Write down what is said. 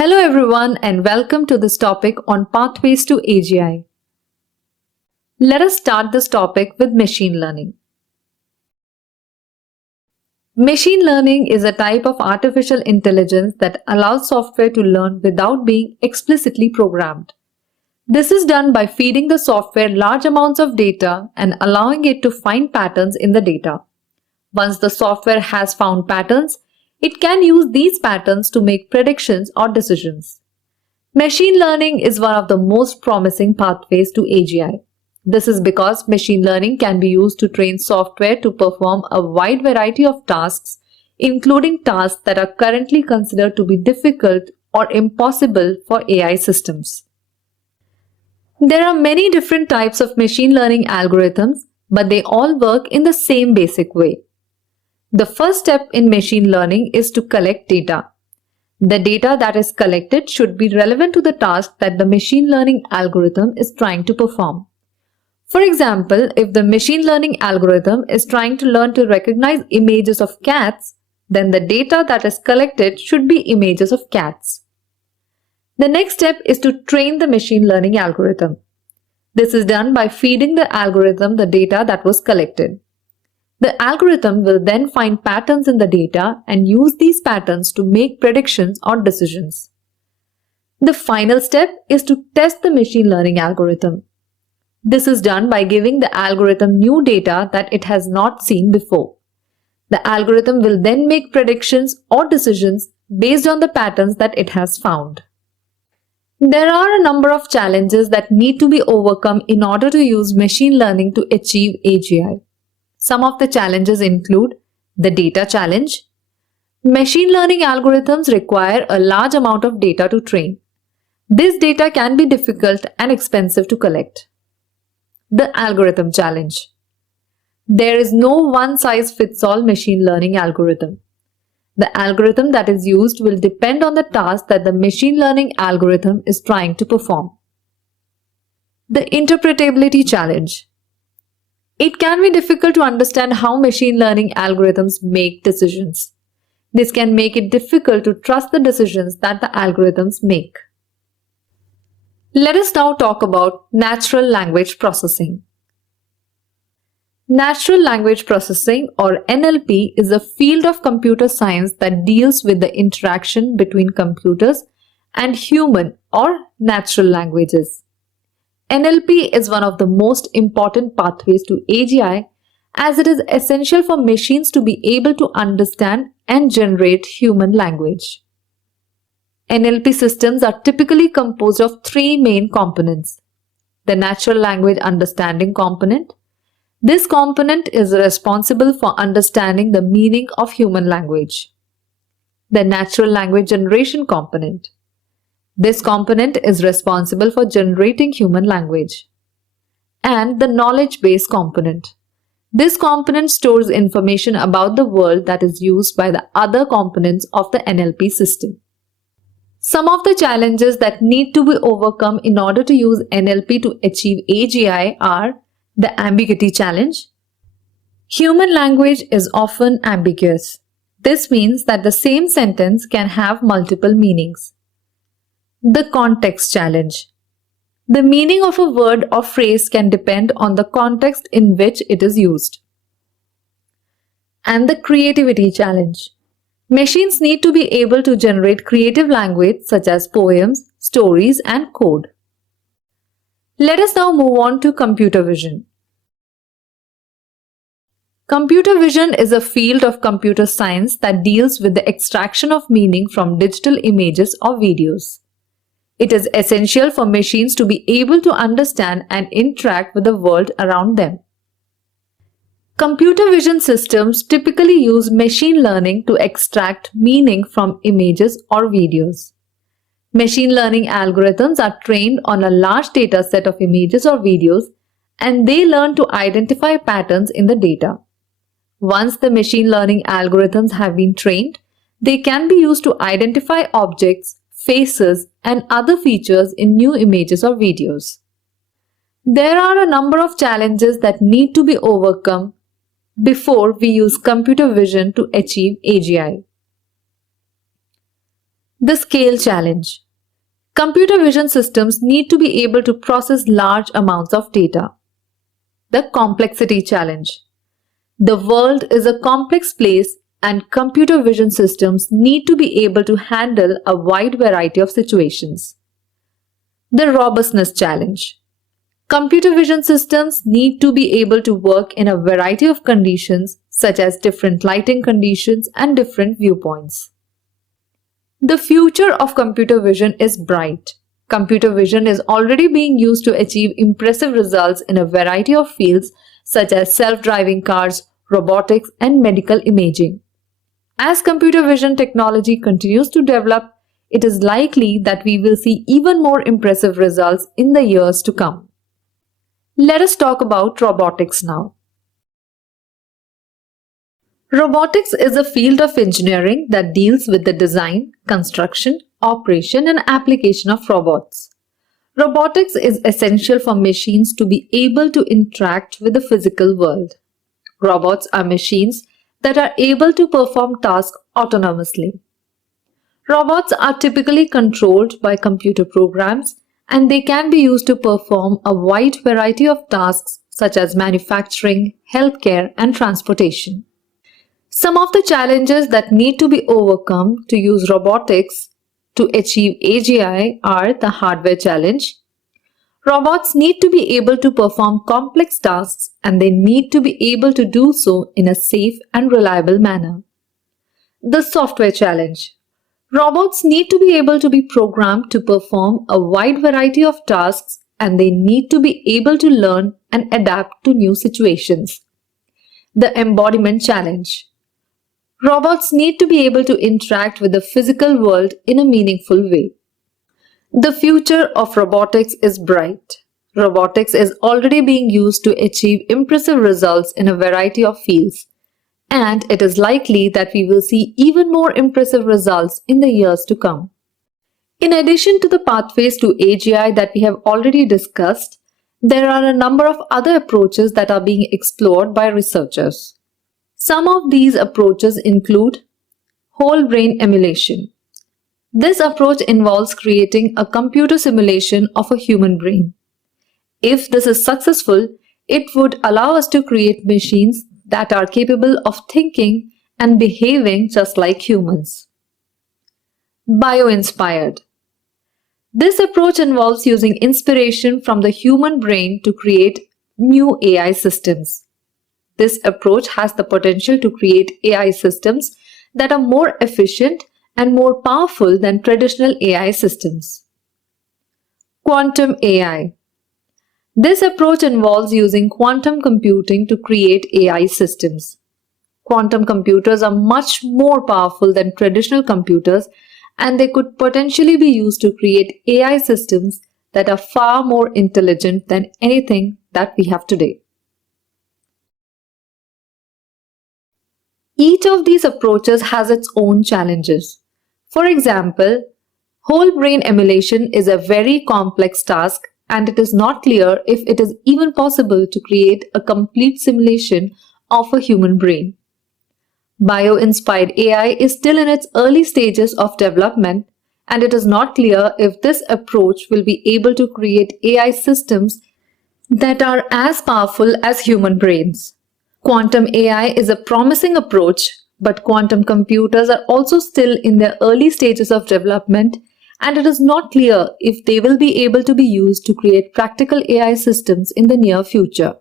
Hello everyone and welcome to this topic on pathways to AGI. Let us start this topic with machine learning. Machine learning is a type of artificial intelligence that allows software to learn without being explicitly programmed. This is done by feeding the software large amounts of data and allowing it to find patterns in the data. Once the software has found patterns, it can use these patterns to make predictions or decisions. Machine learning is one of the most promising pathways to AGI. This is because machine learning can be used to train software to perform a wide variety of tasks, including tasks that are currently considered to be difficult or impossible for AI systems. There are many different types of machine learning algorithms, but they all work in the same basic way. The first step in machine learning is to collect data. The data that is collected should be relevant to the task that the machine learning algorithm is trying to perform. For example, if the machine learning algorithm is trying to learn to recognize images of cats, then the data that is collected should be images of cats. The next step is to train the machine learning algorithm. This is done by feeding the algorithm the data that was collected. The algorithm will then find patterns in the data and use these patterns to make predictions or decisions. The final step is to test the machine learning algorithm. This is done by giving the algorithm new data that it has not seen before. The algorithm will then make predictions or decisions based on the patterns that it has found. There are a number of challenges that need to be overcome in order to use machine learning to achieve AGI. Some of the challenges include the data challenge. Machine learning algorithms require a large amount of data to train. This data can be difficult and expensive to collect. The algorithm challenge. There is no one-size-fits-all machine learning algorithm. The algorithm that is used will depend on the task that the machine learning algorithm is trying to perform. The interpretability challenge. It can be difficult to understand how machine learning algorithms make decisions. This can make it difficult to trust the decisions that the algorithms make. Let us now talk about natural language processing. Natural language processing, or NLP, is a field of computer science that deals with the interaction between computers and human or natural languages. NLP is one of the most important pathways to AGI as it is essential for machines to be able to understand and generate human language. NLP systems are typically composed of three main components. The natural language understanding component. This component is responsible for understanding the meaning of human language. The natural language generation component. This component is responsible for generating human language. And the knowledge base component. This component stores information about the world that is used by the other components of the NLP system. Some of the challenges that need to be overcome in order to use NLP to achieve AGI are the ambiguity challenge. Human language is often ambiguous. This means that the same sentence can have multiple meanings. The context challenge. The meaning of a word or phrase can depend on the context in which it is used. And the creativity challenge. Machines need to be able to generate creative language such as poems, stories, and code. Let us now move on to computer vision. Computer vision is a field of computer science that deals with the extraction of meaning from digital images or videos. It is essential for machines to be able to understand and interact with the world around them. Computer vision systems typically use machine learning to extract meaning from images or videos. Machine learning algorithms are trained on a large data set of images or videos, and they learn to identify patterns in the data. Once the machine learning algorithms have been trained, they can be used to identify objects, faces, and other features in new images or videos. There are a number of challenges that need to be overcome before we use computer vision to achieve AGI. The scale challenge. Computer vision systems need to be able to process large amounts of data. The complexity challenge. The world is a complex place and computer vision systems need to be able to handle a wide variety of situations. The robustness challenge. Computer vision systems need to be able to work in a variety of conditions such as different lighting conditions and different viewpoints. The future of computer vision is bright. Computer vision is already being used to achieve impressive results in a variety of fields such as self-driving cars, robotics, and medical imaging. As computer vision technology continues to develop, it is likely that we will see even more impressive results in the years to come. Let us talk about robotics now. Robotics is a field of engineering that deals with the design, construction, operation, and application of robots. Robotics is essential for machines to be able to interact with the physical world. Robots are machines that are able to perform tasks autonomously. Robots are typically controlled by computer programs and they can be used to perform a wide variety of tasks such as manufacturing, healthcare, and transportation. Some of the challenges that need to be overcome to use robotics to achieve AGI are the hardware challenge. Robots need to be able to perform complex tasks and they need to be able to do so in a safe and reliable manner. The software challenge. Robots need to be able to be programmed to perform a wide variety of tasks and they need to be able to learn and adapt to new situations. The embodiment challenge. Robots need to be able to interact with the physical world in a meaningful way. The future of robotics is bright. Robotics is already being used to achieve impressive results in a variety of fields, and it is likely that we will see even more impressive results in the years to come. In addition to the pathways to AGI that we have already discussed, there are a number of other approaches that are being explored by researchers. Some of these approaches include whole brain emulation. This approach involves creating a computer simulation of a human brain. If this is successful, it would allow us to create machines that are capable of thinking and behaving just like humans. Bio-inspired. This approach involves using inspiration from the human brain to create new AI systems. This approach has the potential to create AI systems that are more efficient and more powerful than traditional AI systems. Quantum AI. This approach involves using quantum computing to create AI systems. Quantum computers are much more powerful than traditional computers and they could potentially be used to create AI systems that are far more intelligent than anything that we have today. Each of these approaches has its own challenges. For example, whole brain emulation is a very complex task and it is not clear if it is even possible to create a complete simulation of a human brain. Bio-inspired AI is still in its early stages of development and it is not clear if this approach will be able to create AI systems that are as powerful as human brains. Quantum AI is a promising approach, but quantum computers are also still in their early stages of development and it is not clear if they will be able to be used to create practical AI systems in the near future.